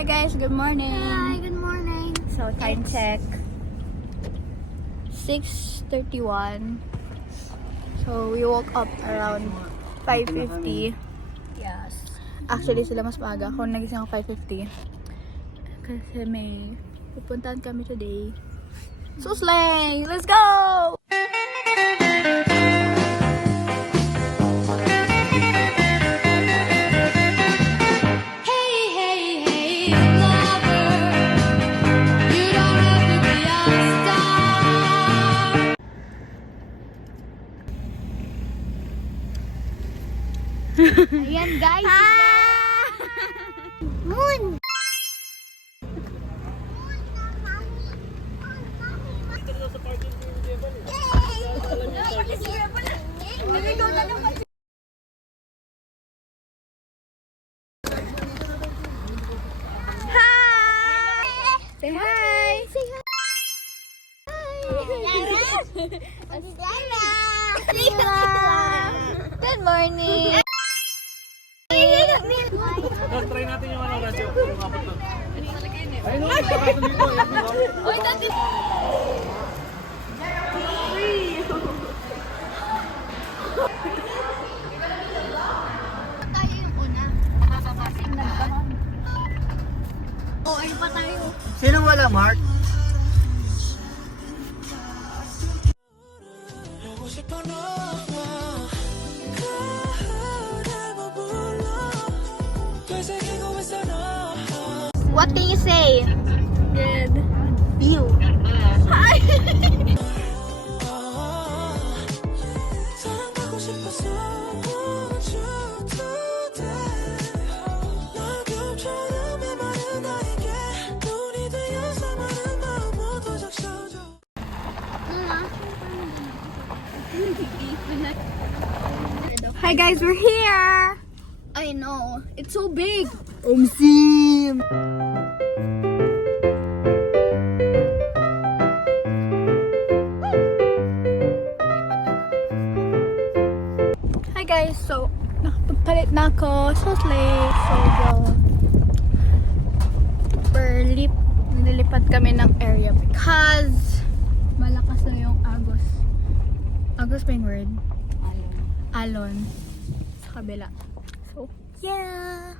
Hi guys, good morning. Hi, good morning. So time check 6:31. So we woke up around 5:50. Yes. Actually sila mas maaga. Ako nagising ako 5:50. Kasi may pupuntahan kami today. So slay! Let's go! Ayan guys. Moon! Say hi! Say hi! Good morning! Try natin yung radyo. Yung apat na. Ayun, nakakatan dito. Oy, dati! Tayo yung una. Oo, ayun pa tayo. Sinong wala, Mark? What can you say? Good. View. Hi! Hi guys, we're here! I know. It's so big. Omsim! Hi guys, so nakapagpalit na ako sa sleigh. So, nililipat kami ng area because malakas na yung agos. Agos ba yung word? Alon. Sa kabila. So, yeah!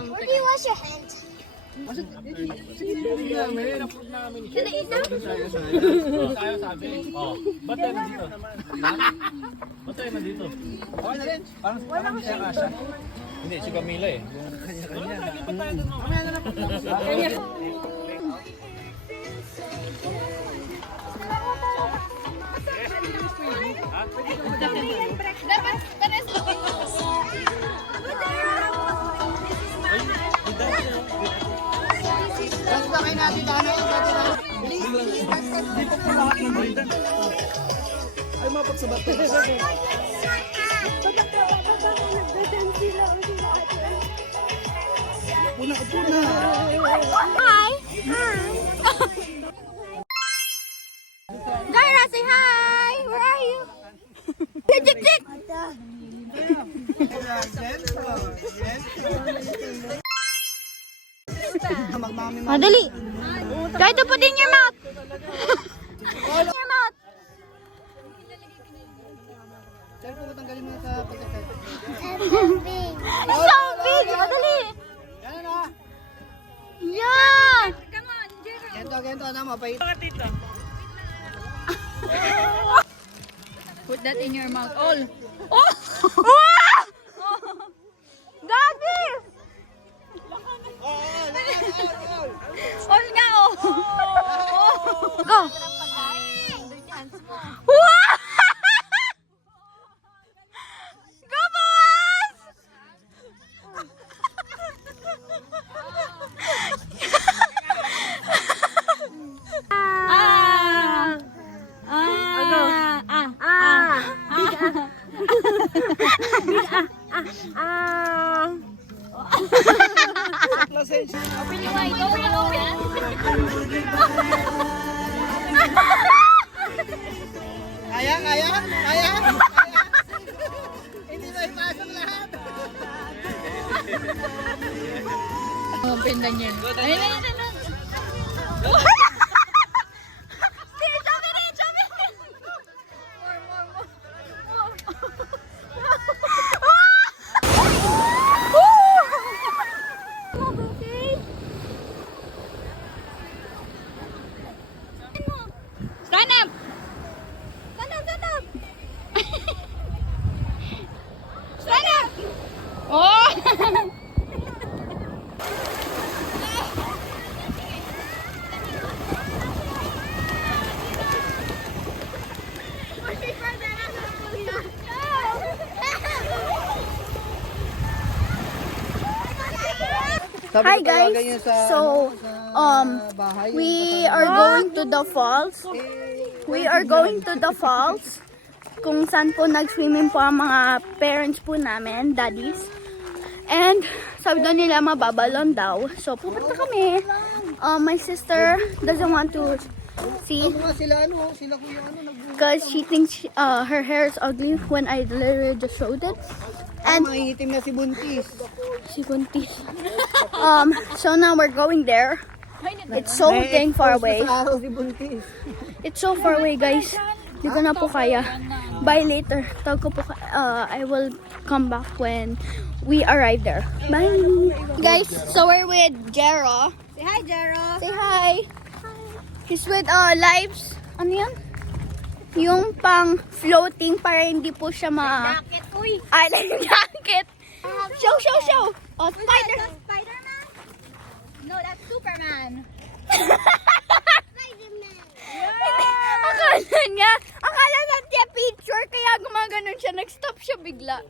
Where do you wash your hands? Tayo sabi. Oh, ba't tayo nandito? Ba't tayo nandito? Okay na rin. Parang siya kasha. Hindi, si Camila eh. Kanya-kanya. Ba't tayo doon? Mamaya na lang. Ay, mapagsabat ko. Puna. Hi! Dara, say hi! Where are you? Jik! Madali! Try to put in your mouth! In your mouth! So big! Madali! Yeah! Gento na mapait. Put Put that in your mouth. All. Oh! Daddy! All nga, oh. Go. Wow! Go, boss! Open your eyes. Kaya? Hindi ba ipasok lahat? Open lang yan. Ayun. Stand up! Stand up! Stand up! Oh! Hi guys, so we are going to the falls. We are going to the falls kung saan po nag-swimming po ang mga parents po namin, daddies. And sabi daw nila mababalon daw. So pupunta kami. My sister doesn't want to see Sila kuya because she thinks her hair is ugly when I literally just showed it. And Maiitim na si Buntis. si Buntis. So now we're going there. It's so dang far away. Sa araw si Buntis. It's so far away, guys. Hindi ko na po kaya. Bye later. Tawag ko po, I will come back when we arrive there. Bye. Guys, so we're with Jero. Say hi, Jero. Say hi. He's with Lives. Ano yan? Yung pang floating para hindi po siya Jacket, uy. Island jacket. Show. Oh, spider. Spider-Man? No, that's Superman. Akala niya picture, kaya gumaganon siya. Nag-stop siya bigla.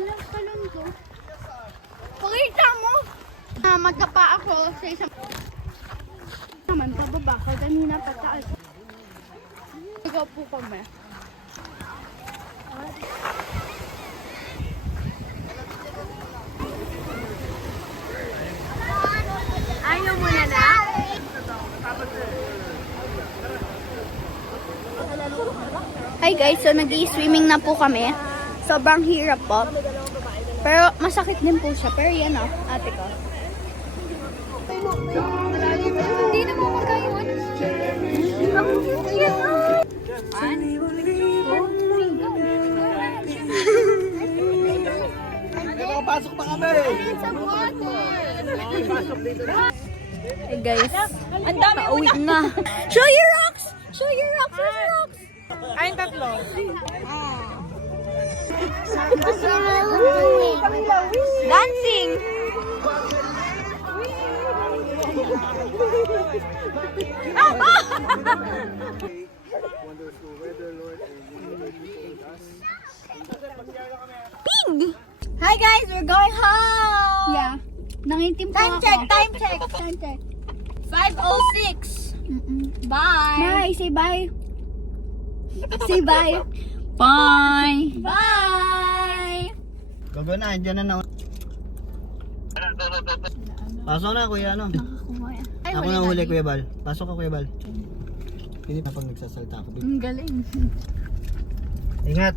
Alam, talon ko. Pakita mo. Magkapa ako sa isang... Naman, pababa ka. Ganina pataas. Ikaw po kami. Ayaw mo na na? Hi guys, so nag-i-swimming na po kami. Sobrang hirap po. Pero masakit din po siya. Pero yan o, ate ko. Hindi na mo magkaiwan. Ang cute. Nakapasok pa kami. Hey guys, ang dami pauwi na. Show your rocks! Show your rocks! Show your rocks! Ayun tatlo. Dancing! Pig! Hi guys, we're going home. Yeah. Nangitim po Time ako. check. 5:06. Bye. Bye! Say bye! Say bye! Bye! Bye. Gago na, andyan na na. Pasok na kuya ano. Ay, Ako na huli kuya Bal. Pasok ka kuya Bal. Hindi na pag nagsasalita ako. Ang galing. Ingat.